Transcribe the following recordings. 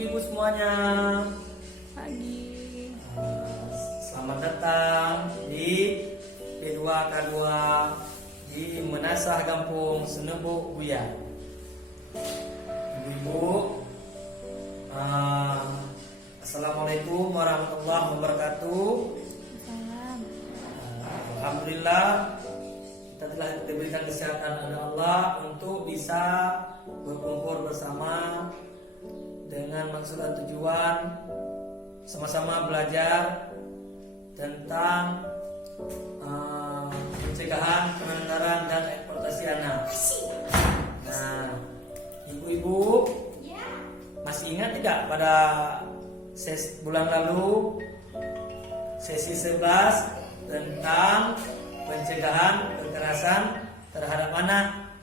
ibu-ibu semuanya. Pagi. Selamat datang di P2K2 di Menasah Kampung Senebu Buya. Ibu-ibu, Assalamualaikum warahmatullahi wabarakatuh. Salam. Alhamdulillah kita telah diberikan kesehatan oleh Allah untuk bisa berkumpul bersama dengan maksud dan tujuan sama-sama belajar tentang pencegahan penanganan dan eksploitasi anak. Nah, ibu-ibu masih ingat tidak pada bulan lalu sesi 11 tentang pencegahan kekerasan terhadap anak?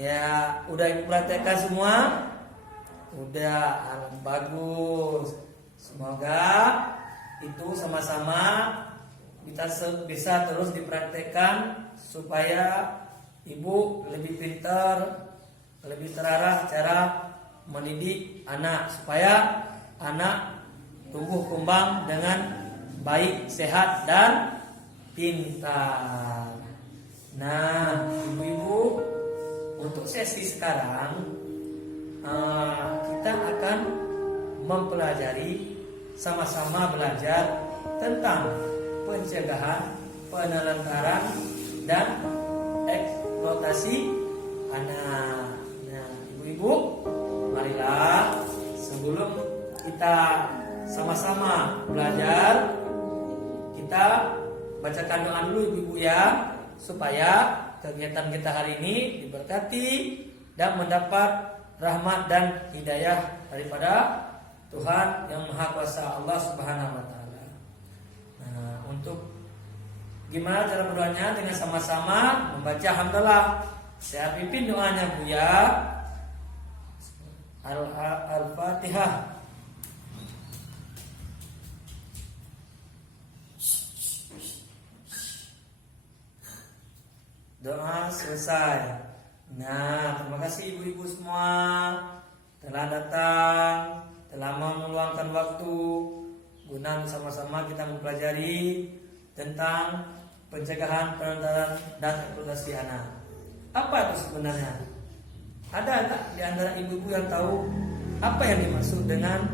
Ya, udah ibu praktekkan semua? Udah, bagus. Semoga itu sama-sama kita bisa terus dipraktekkan supaya ibu lebih pintar, lebih terarah cara mendidik anak supaya anak tumbuh kembang dengan baik, sehat dan pintar. Nah, ibu-ibu, untuk sesi sekarang kita akan mempelajari, sama-sama belajar tentang pencegahan, penelantaran dan eksploitasi anak. Nah, ibu-ibu, marilah sebelum kita sama-sama belajar, kita bacakan doa dulu ibu-ibu ya, supaya kegiatan kita hari ini diberkati dan mendapat rahmat dan hidayah daripada Tuhan yang Maha Kuasa, Allah Subhanahu wa taala. Nah, untuk gimana cara berdoanya, dengan sama-sama membaca hamdalah. Saya pimpin doanya Bu ya. Al-Fatihah. Doa selesai. Nah, terima kasih ibu-ibu semua telah datang, telah meluangkan waktu guna sama-sama kita mempelajari tentang pencegahan, penanganan dan eksploitasi anak. Apa itu sebenarnya? Ada nggak di antara ibu-ibu yang tahu apa yang dimaksud dengan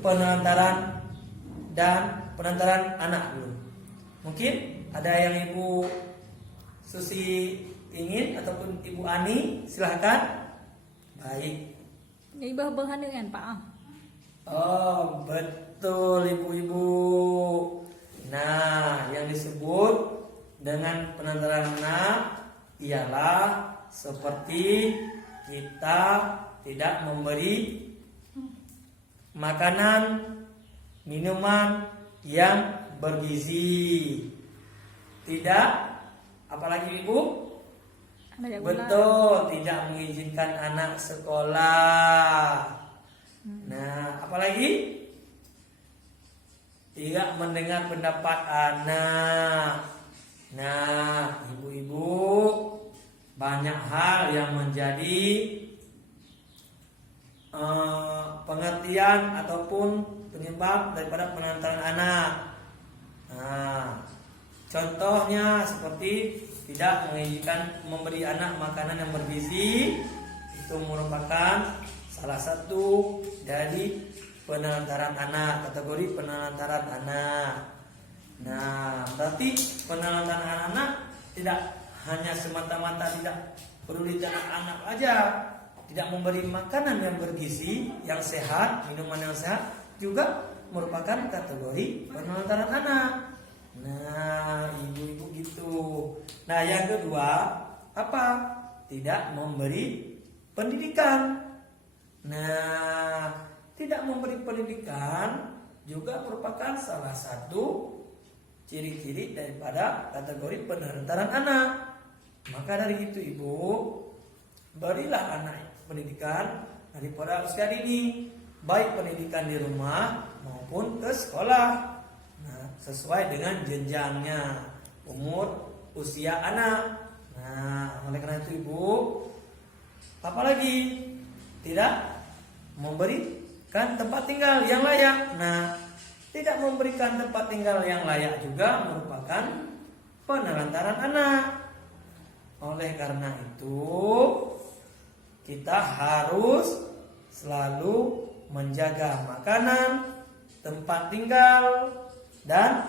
penanganan dan penanganan anak dulu? Mungkin ada yang Ibu Susi ingin ataupun Ibu Ani, silahkan. Baik. Ini bah-bahan dengan Pak. Oh, betul ibu-ibu. Nah, yang disebut dengan penanganan anak ialah seperti kita tidak memberi makanan, minuman yang bergizi. Tidak, apalagi ibu? Betul, tidak mengizinkan anak sekolah. Nah, apalagi? Tidak mendengar pendapat anak. Nah, ibu-ibu, banyak hal yang menjadi pengertian ataupun penyebab daripada penanganan anak. Nah, contohnya seperti tidak mengizinkan memberi anak makanan yang bergizi, itu merupakan salah satu dari penelantaran anak, kategori penelantaran anak. Nah, berarti penelantaran anak tidak hanya semata-mata tidak peduli dengan anak aja, tidak memberi makanan yang bergizi, yang sehat, minuman yang sehat juga merupakan kategori penelantaran anak. Nah, ibu-ibu gitu. Nah, yang kedua, apa? Tidak memberi pendidikan. Nah, tidak memberi pendidikan juga merupakan salah satu ciri-ciri daripada kategori penelantaran anak. Maka dari itu ibu, berilah anak pendidikan daripada usia dini, baik pendidikan di rumah maupun ke sekolah. Nah, sesuai dengan jenjangnya, umur, usia anak. Nah, oleh karena itu ibu, apalagi tidak memberikan tempat tinggal yang layak. Nah, tidak memberikan tempat tinggal yang layak juga merupakan penelantaran anak. Oleh karena itu, kita harus selalu menjaga makanan, tempat tinggal, dan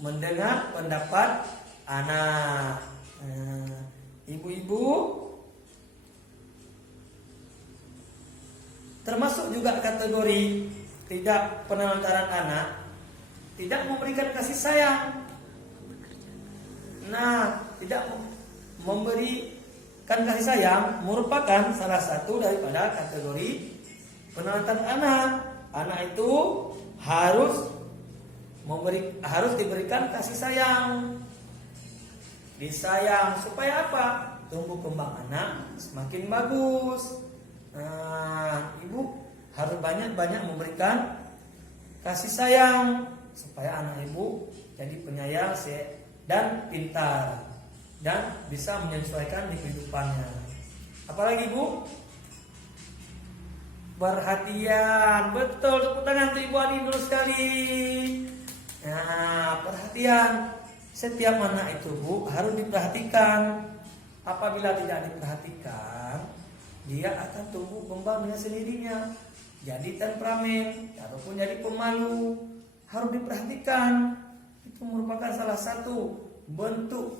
mendengar pendapat anak. Ibu-ibu termasuk juga kategori tidak penelantaran anak, tidak memberikan kasih sayang. Nah, tidak memberikan kasih sayang merupakan salah satu daripada kategori penelantaran anak. Anak itu harus diberikan kasih sayang, disayang supaya apa? Tumbuh kembang anak semakin bagus. Nah, ibu harus banyak-banyak memberikan kasih sayang supaya anak ibu jadi penyayang dan pintar dan bisa menyesuaikan di kehidupannya. Apalagi ibu? Perhatian, betul, tepuk tangan untuk Ibu Ani dulu sekali. Nah, perhatian. Setiap anak itu Bu harus diperhatikan. Apabila tidak diperhatikan, dia akan tumbuh kembang dengan sendirinya. Jadi temperamen ataupun jadi pemalu. Harus diperhatikan. Itu merupakan salah satu bentuk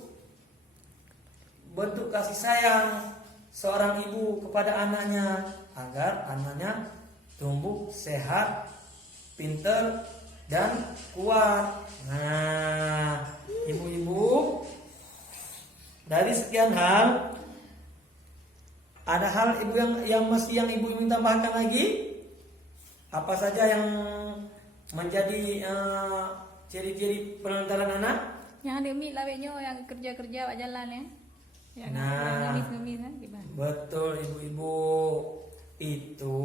kasih sayang seorang ibu kepada anaknya, agar anaknya tumbuh sehat, pintar, dan kuat. Nah, ibu-ibu, dari sekian hal, ada hal ibu yang ibu ingin tambahkan lagi? Apa saja yang menjadi ciri-ciri penelantaran anak? Yang ada umi laweknya yang kerja-kerja pak jalan ya. Yang Nah, ngemis-ngemis kan gimana? betul ibu-ibu, itu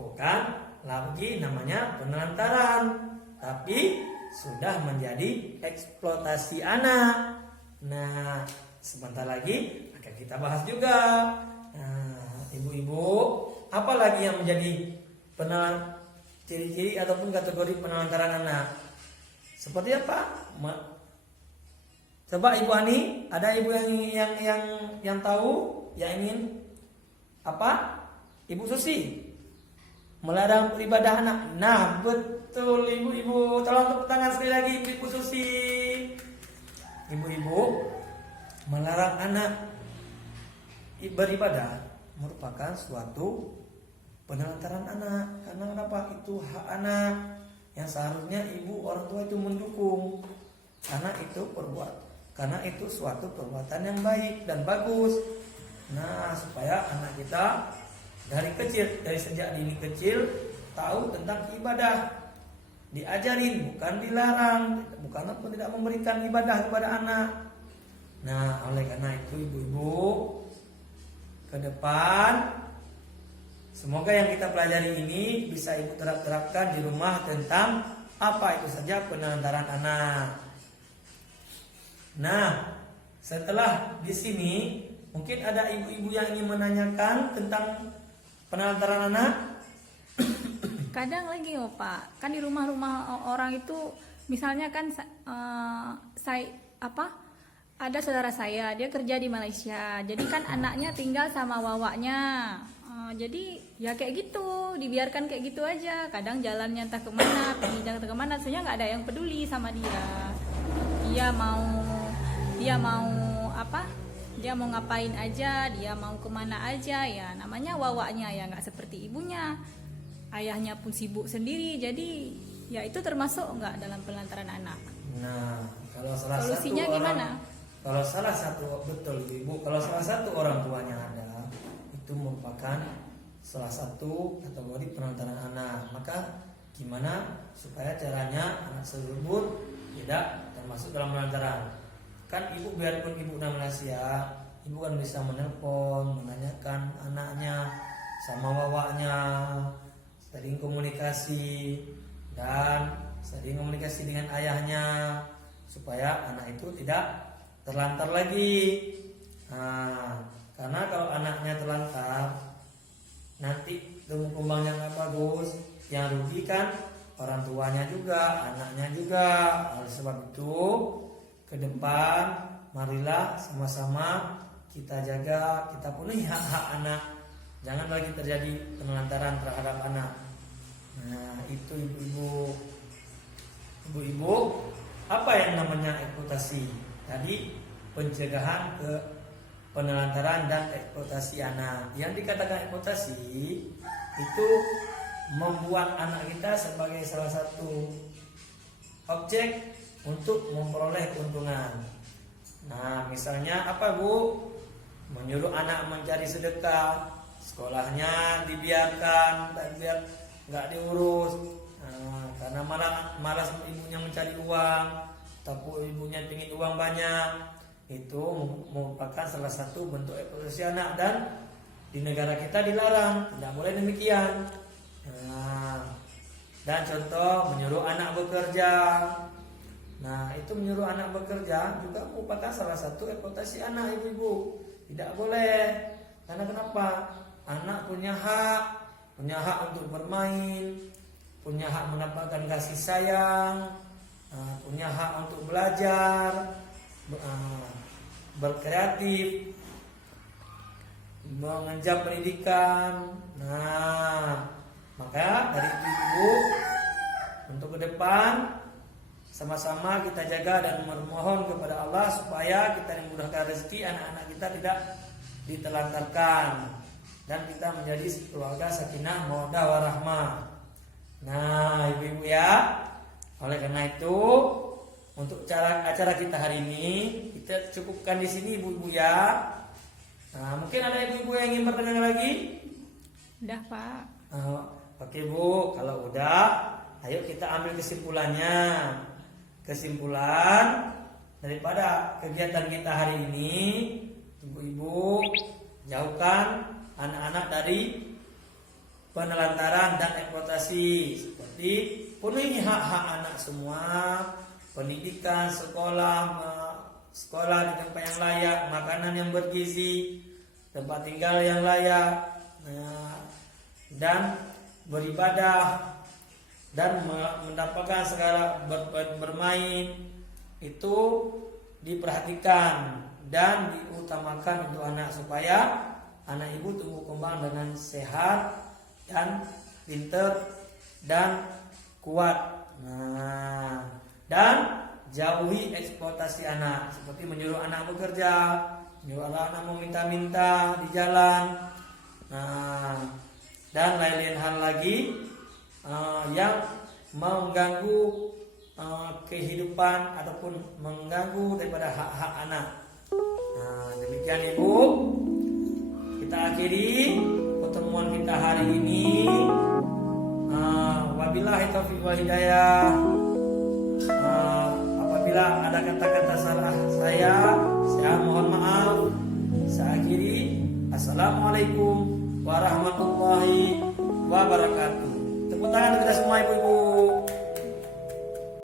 bukan lagi namanya penelantaran, tapi sudah menjadi eksploitasi anak. Nah, sebentar lagi akan kita bahas juga. Nah, ibu-ibu, apalagi yang menjadi ciri-ciri ataupun kategori penelantaran anak? Seperti apa? Coba Ibu Ani, ada ibu yang tahu, yang ingin apa? Ibu Susi melarang beribadah anak. Nah, betul ibu-ibu, tolong tepuk tangan sekali lagi Ibu Susi. Ibu-ibu melarang anak beribadah merupakan suatu penelantaran anak. Karena kenapa? Itu hak anak yang seharusnya ibu orang tua itu mendukung. Karena itu suatu perbuatan yang baik dan bagus. Nah, supaya anak kita dari sejak dini kecil tahu tentang ibadah, diajarin, bukan dilarang, bukan pun tidak memberikan ibadah kepada anak. Nah, oleh karena itu ibu-ibu, ke depan semoga yang kita pelajari ini bisa ibu terapkan di rumah tentang apa itu saja penelantaran anak. Nah, setelah di sini mungkin ada ibu-ibu yang ingin menanyakan tentang penelantaran anak. Kadang lagi Pak, kan di rumah-rumah orang itu misalnya kan ada saudara saya, dia kerja di Malaysia. Jadi kan anaknya tinggal sama wawaknya. Jadi ya kayak gitu, dibiarkan kayak gitu aja. Kadang jalannya entah kemana, pergi entah kemana, sebenarnya nggak ada yang peduli sama dia. Dia mau ngapain aja, dia mau kemana aja, ya namanya wawaknya, ya nggak seperti ibunya. Ayahnya pun sibuk sendiri, jadi ya itu termasuk nggak dalam penelantaran anak. Nah, kalau solusinya gimana? Kalau salah satu, betul ibu, kalau salah satu orang tuanya ada, itu merupakan salah satu kategori penelantaran anak. Maka gimana supaya caranya anak tersebut tidak termasuk dalam penelantaran? Kan ibu, biarpun ibu di Malaysia, ibu kan bisa menelpon, menanyakan anaknya sama wawaknya, sering komunikasi dengan ayahnya supaya anak itu tidak terlantar lagi. Nah, karena kalau anaknya terlantar, nanti tumbuh kembangnya nggak bagus, yang rugi kan orang tuanya juga, anaknya juga. Oleh sebab itu ke depan marilah sama-sama kita jaga, kita penuhi hak-hak anak. Jangan lagi terjadi penelantaran terhadap anak. Nah, itu ibu-ibu, apa yang namanya eksploitasi? Tadi pencegahan ke penelantaran dan eksploitasi anak. Yang dikatakan eksploitasi itu membuat anak kita sebagai salah satu objek untuk memperoleh keuntungan. Nah, misalnya apa, Bu? Menyuruh anak mencari sedekah, sekolahnya dibiarkan, nggak diurus. Nah, karena malas ibunya mencari uang, tapi ibunya ingin uang banyak. Itu merupakan salah satu bentuk eksploitasi anak, dan di negara kita dilarang, tidak boleh demikian. Nah, dan contoh menyuruh anak bekerja. Nah, itu menyuruh anak bekerja juga merupakan salah satu eksploitasi anak, ibu-ibu. Tidak boleh. Karena kenapa? Anak punya hak untuk bermain, punya hak mendapatkan kasih sayang, punya hak untuk belajar, berkreatif, mengejar pendidikan. Nah, maka dari itu, ibu, untuk ke depan sama-sama kita jaga dan memohon kepada Allah supaya kita dimudahkan rezeki, anak-anak kita tidak ditelantarkan, dan kita menjadi keluarga sakinah mawaddah warahmah. Nah, ibu-ibu ya, oleh karena itu untuk acara kita hari ini kita cukupkan di sini, ibu-ibu ya. Nah, mungkin ada ibu-ibu yang ingin bertanya lagi? Udah, Pak. Oke, Bu, kalau udah, ayo kita ambil kesimpulannya. Kesimpulan daripada kegiatan kita hari ini, ibu-ibu, jauhkan anak-anak dari penelantaran dan eksploitasi. Seperti penuhi hak-hak anak semua, pendidikan, sekolah di tempat yang layak, makanan yang bergizi, tempat tinggal yang layak, dan beribadah dan mendapatkan segala bermain itu diperhatikan dan diutamakan untuk anak, supaya anak ibu tumbuh kembang dengan sehat dan pintar dan kuat. Nah, dan jauhi eksploitasi anak, seperti menyuruh anak bekerja, menyuruh anak meminta-minta di jalan, dan lain-lain hal lagi yang mengganggu kehidupan ataupun mengganggu daripada hak-hak anak. Nah, demikian ibu, kita akhiri pertemuan kita hari ini. Wabillahi taufiq wal hidayah. Apabila ada kata-kata salah saya mohon maaf. Saya akhiri. Assalamualaikum warahmatullahi wabarakatuh. Tepuk tangan kita semua, ibu-ibu.